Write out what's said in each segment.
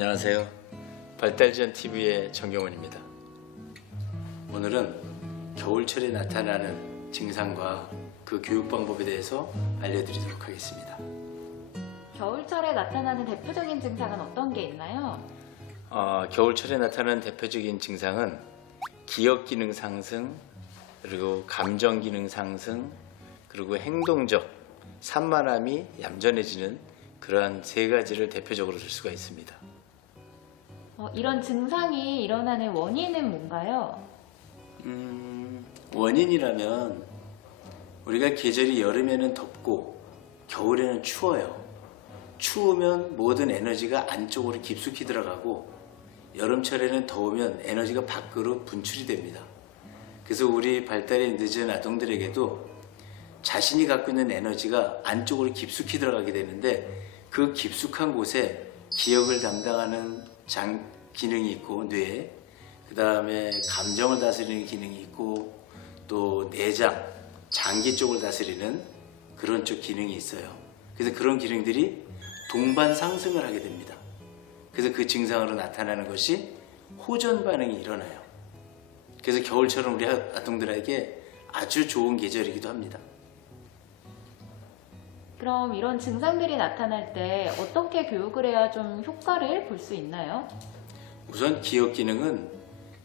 안녕하세요. 발달지원 TV의 정경원입니다. 오늘은 겨울철에 나타나는 증상과 그 교육 방법에 대해서 알려드리도록 하겠습니다. 겨울철에 나타나는 대표적인 증상은 어떤 게 있나요? 겨울철에 나타나는 대표적인 증상은 기억 기능 상승, 그리고 감정 기능 상승, 그리고 행동적 산만함이 얌전해지는 그러한 세 가지를 대표적으로 들 수가 있습니다. 이런 증상이 일어나는 원인은 뭔가요? 원인이라면 우리가 계절이 여름에는 덥고 겨울에는 추워요. 추우면 모든 에너지가 안쪽으로 깊숙이 들어가고 여름철에는 더우면 에너지가 밖으로 분출이 됩니다. 그래서 우리 발달이 늦은 아동들에게도 자신이 갖고 있는 에너지가 안쪽으로 깊숙이 들어가게 되는데 그 깊숙한 곳에 기억을 담당하는 기능이 있고 뇌에, 그 다음에 감정을 다스리는 기능이 있고 또 내장, 장기 쪽을 다스리는 그런 쪽 기능이 있어요. 그래서 그런 기능들이 동반 상승을 하게 됩니다. 그래서 그 증상으로 나타나는 것이 호전 반응이 일어나요. 그래서 겨울철은 우리 아동들에게 아주 좋은 계절이기도 합니다. 그럼 이런 증상들이 나타날 때 어떻게 교육을 해야 좀 효과를 볼 수 있나요? 우선 기억 기능은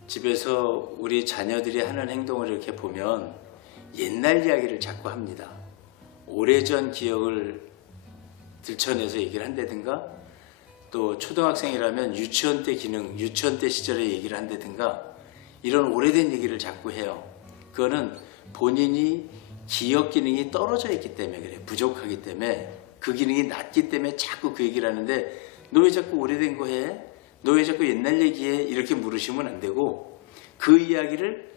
집에서 우리 자녀들이 하는 행동을 이렇게 보면 옛날 이야기를 자꾸 합니다. 오래전 기억을 들춰내서 얘기를 한다든가 또 초등학생이라면 유치원 때 기능, 유치원 때 시절의 얘기를 한다든가 이런 오래된 얘기를 자꾸 해요. 그거는 본인이 기억 기능이 떨어져 있기 때문에 그래요. 부족하기 때문에 그 기능이 낮기 때문에 자꾸 그 얘기를 하는데 너 왜 자꾸 오래된 거 해? 너 왜 자꾸 옛날 얘기해? 이렇게 물으시면 안 되고 그 이야기를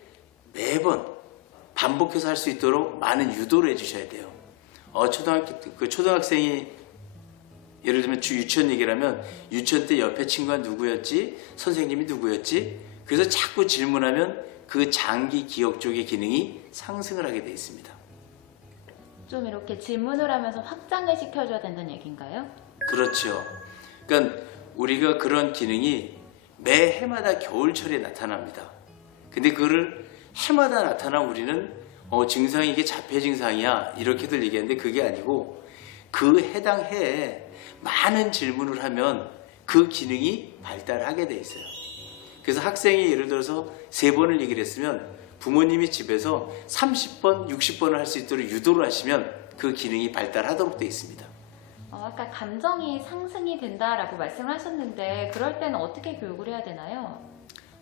매번 반복해서 할 수 있도록 많은 유도를 해주셔야 돼요. 초등학생이 예를 들면 유치원 얘기를 하면 유치원 때 옆에 친구가 누구였지? 선생님이 누구였지? 그래서 자꾸 질문하면 그 장기 기억 쪽의 기능이 상승을 하게 되어 있습니다. 좀 이렇게 질문을 하면서 확장을 시켜줘야 된다는 얘기인가요? 그렇죠. 그러니까 우리가 그런 기능이 매 해마다 겨울철에 나타납니다. 근데 그거를 해마다 나타난 우리는 증상이 이게 자폐 증상이야 이렇게들 얘기하는데 그게 아니고 그 해당 해에 많은 질문을 하면 그 기능이 발달하게 돼 있어요. 그래서 학생이 예를 들어서 3번을 얘기를 했으면 부모님이 집에서 30번, 60번을 할 수 있도록 유도를 하시면 그 기능이 발달하도록 돼 있습니다. 아까 감정이 상승이 된다라고 말씀을 하셨는데 그럴 때는 어떻게 교육을 해야 되나요?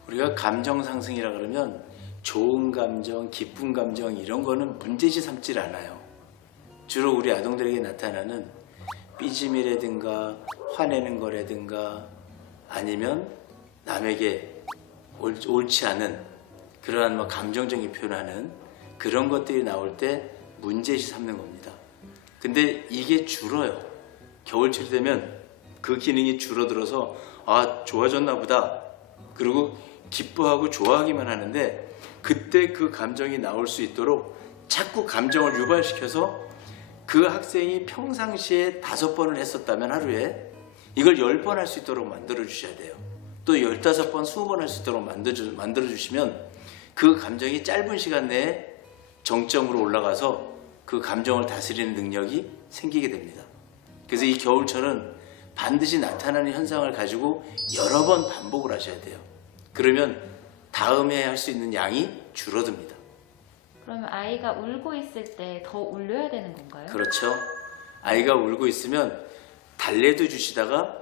우리가 감정 상승이라 그러면 좋은 감정, 기쁜 감정 이런 거는 문제시 삼질 않아요. 주로 우리 아동들에게 나타나는 삐짐이라든가 화내는 거라든가 아니면 남에게 옳지 않은 그러한 감정적인 표현하는 그런 것들이 나올 때 문제시 삼는 겁니다. 근데 이게 줄어요. 겨울철 되면 그 기능이 줄어들어서 좋아졌나 보다. 그리고 기뻐하고 좋아하기만 하는데 그때 그 감정이 나올 수 있도록 자꾸 감정을 유발시켜서 그 학생이 평상시에 5번을 했었다면 하루에 이걸 10번 할 수 있도록 만들어 주셔야 돼요. 또 15번, 20번 할 수 있도록 만들어 주시면 그 감정이 짧은 시간 내에 정점으로 올라가서 그 감정을 다스리는 능력이 생기게 됩니다. 그래서 이 겨울철은 반드시 나타나는 현상을 가지고 여러 번 반복을 하셔야 돼요. 그러면 다음에 할 수 있는 양이 줄어듭니다. 그러면 아이가 울고 있을 때 더 울려야 되는 건가요? 그렇죠. 아이가 울고 있으면 달래도 주시다가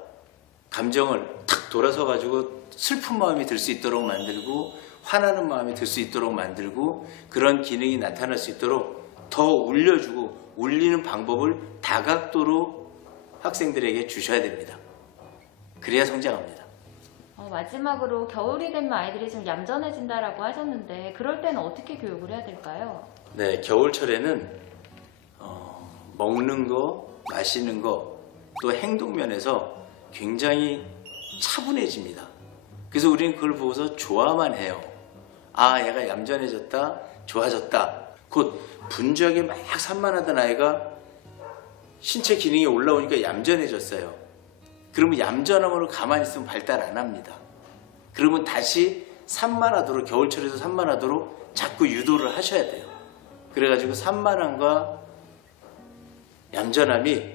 감정을 탁 돌아서 가지고 슬픈 마음이 들 수 있도록 만들고 화나는 마음이 들 수 있도록 만들고 그런 기능이 나타날 수 있도록 더 울려주고 울리는 방법을 다각도로 학생들에게 주셔야 됩니다. 그래야 성장합니다. 마지막으로 겨울이 되면 아이들이 좀 얌전해진다라고 하셨는데 그럴 때는 어떻게 교육을 해야 될까요? 네, 겨울철에는 먹는 거, 마시는 거, 또 행동 면에서 굉장히 차분해집니다. 그래서 우리는 그걸 보고서 좋아만 해요. 얘가 얌전해졌다, 좋아졌다. 곧 분주하게 막 산만하던 아이가 신체 기능이 올라오니까 얌전해졌어요. 그러면 얌전함으로 가만히 있으면 발달 안 합니다. 그러면 다시 산만하도록, 겨울철에도 산만하도록 자꾸 유도를 하셔야 돼요. 그래가지고 산만함과 얌전함이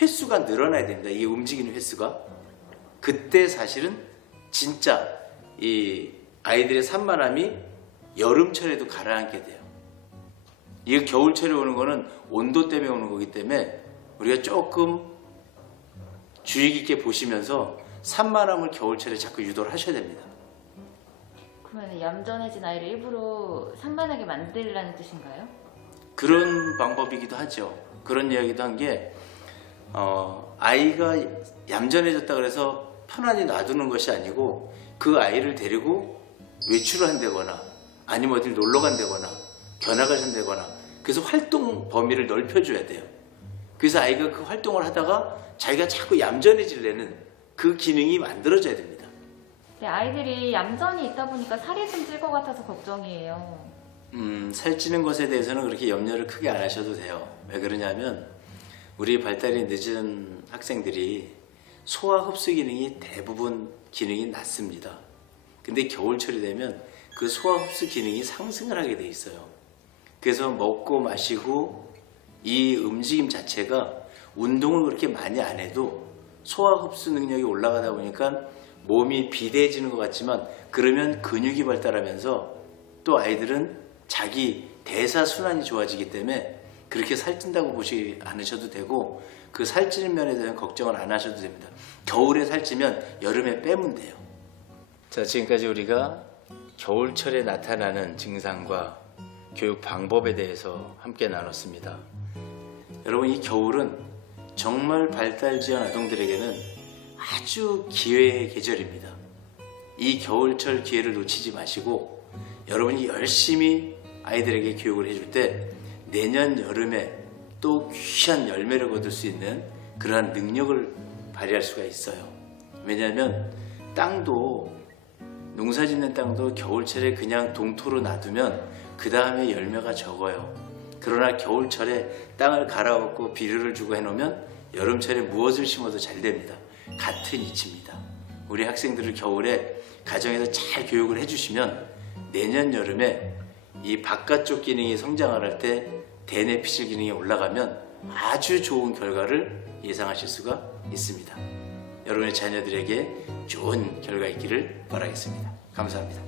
횟수가 늘어나야 됩니다. 이게 움직이는 횟수가. 그때 사실은 진짜 이 아이들의 산만함이 여름철에도 가라앉게 돼요. 이게 겨울철에 오는 거는 온도 때문에 오는 거기 때문에 우리가 조금 주의 깊게 보시면서 산만함을 겨울철에 자꾸 유도를 하셔야 됩니다. 그러면 얌전해진 아이를 일부러 산만하게 만들라는 뜻인가요? 그런 방법이기도 하죠. 그런 이야기도 한 게 아이가 얌전해졌다 그래서 편안히 놔두는 것이 아니고 그 아이를 데리고 외출을 한다거나 아니면 어딜 놀러 간다거나 견학을 한다거나 그래서 활동 범위를 넓혀줘야 돼요. 그래서 아이가 그 활동을 하다가 자기가 자꾸 얌전해지려는 그 기능이 만들어져야 됩니다. 네, 아이들이 얌전히 있다 보니까 살이 좀 찔 것 같아서 걱정이에요. 살찌는 것에 대해서는 그렇게 염려를 크게 안 하셔도 돼요. 왜 그러냐면 우리 발달이 늦은 학생들이 소화 흡수 기능이 대부분 기능이 낮습니다. 근데 겨울철이 되면 그 소화 흡수 기능이 상승을 하게 돼 있어요. 그래서 먹고 마시고 이 움직임 자체가 운동을 그렇게 많이 안 해도 소화 흡수 능력이 올라가다 보니까 몸이 비대해지는 것 같지만 그러면 근육이 발달하면서 또 아이들은 자기 대사 순환이 좋아지기 때문에 그렇게 살찐다고 보지 않으셔도 되고 그 살찌는 면에 대한 걱정을 안 하셔도 됩니다. 겨울에 살찌면 여름에 빼면 돼요. 자, 지금까지 우리가 겨울철에 나타나는 증상과 교육 방법에 대해서 함께 나눴습니다. 여러분, 이 겨울은 정말 발달 지연 아동들에게는 아주 기회의 계절입니다. 이 겨울철 기회를 놓치지 마시고 여러분이 열심히 아이들에게 교육을 해줄 때 내년 여름에 또 귀한 열매를 거둘 수 있는 그러한 능력을 발휘할 수가 있어요. 왜냐하면 땅도, 농사 짓는 땅도 겨울철에 그냥 동토로 놔두면 그 다음에 열매가 적어요. 그러나 겨울철에 땅을 갈아엎고 비료를 주고 해놓으면 여름철에 무엇을 심어도 잘 됩니다. 같은 이치입니다. 우리 학생들을 겨울에 가정에서 잘 교육을 해주시면 내년 여름에 이 바깥쪽 기능이 성장을 할 때 대뇌 피질 기능이 올라가면 아주 좋은 결과를 예상하실 수가 있습니다. 여러분의 자녀들에게 좋은 결과 있기를 바라겠습니다. 감사합니다.